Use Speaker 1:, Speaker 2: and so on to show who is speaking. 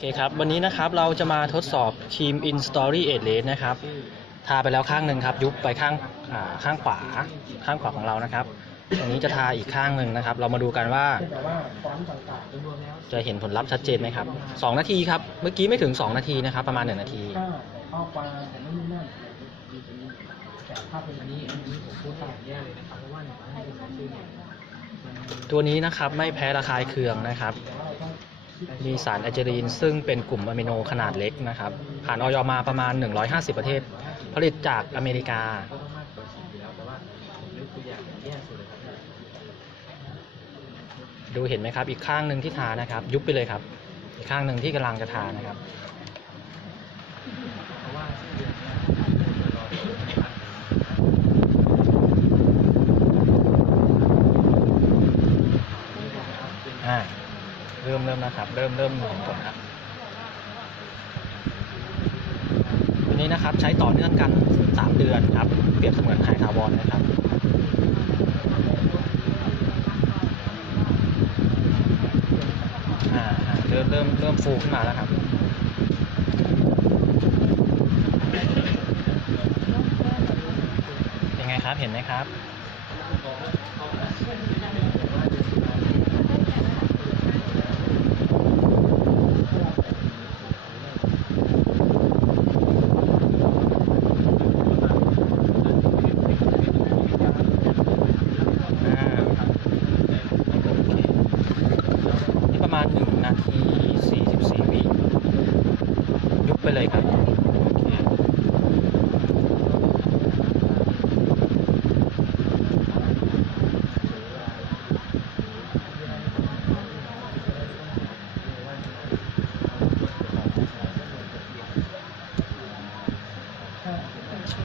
Speaker 1: เคครับ วันนี้นะครับเราจะมาทดสอบทีม In Story 8 Race นะครับ ทาไปแล้วข้างหนึ่งครับ ยุบไปข้างอ่าข้างขวา ข้างขวาของเรานะครับตรงนี้จะทาอีกข้างหนึ่งนะครับ เรามาดูกันว่า จะเห็นผลลัพธ์ชัดเจนไหมครับ 2 นาทีครับ เมื่อกี้ไม่ถึง 2 นาทีนะครับ ประมาณ 1 นาที
Speaker 2: ถ้าข้อความผมไม่มีนั่นแต่ถ้าเป็นอันนี้อันนี้ผมพูดต่างแย่เลยนะครับเพราะว่าหนึ่งนาที
Speaker 1: ตัวนี้นะครับไม่แพ้ระคายเคืองนะครับ มีสารอะเจรีน ซึ่งเป็นกลุ่มอะมิโนขนาดเล็กนะครับ ผ่านออยมาประมาณ 150 ประเทศ ผลิตจากอเมริกา
Speaker 2: ก็ต้องมากกว่าสี่อยู่แล้วแต่ว่ากอย่างแย่สุดเลยครับ
Speaker 1: ดูเห็นไหมครับ อีกข้างหนึ่งที่ทานะครับ ยุบไปเลยครับ อีกข้างหนึ่งที่กำลังจะทานะครับ
Speaker 2: เพราะว่าเดือนเนี้ย
Speaker 1: อ่า เริ่มเริ่มนะครับ เริ่มเริ่มเห็นผลครับวันนี้นะครับใช้ต่อเนื่องกัน 3 เดือนครับ เปรียบเสมือนไฮทาวอนนะครับอ่าเริ่มเริ่มเริ่มฟูขึ้นมาแล้วครับเป็นไงครับเห็นไหมครับ อ่าโอเคนี่ประมาณ 1 นาที 44 วิ ยุ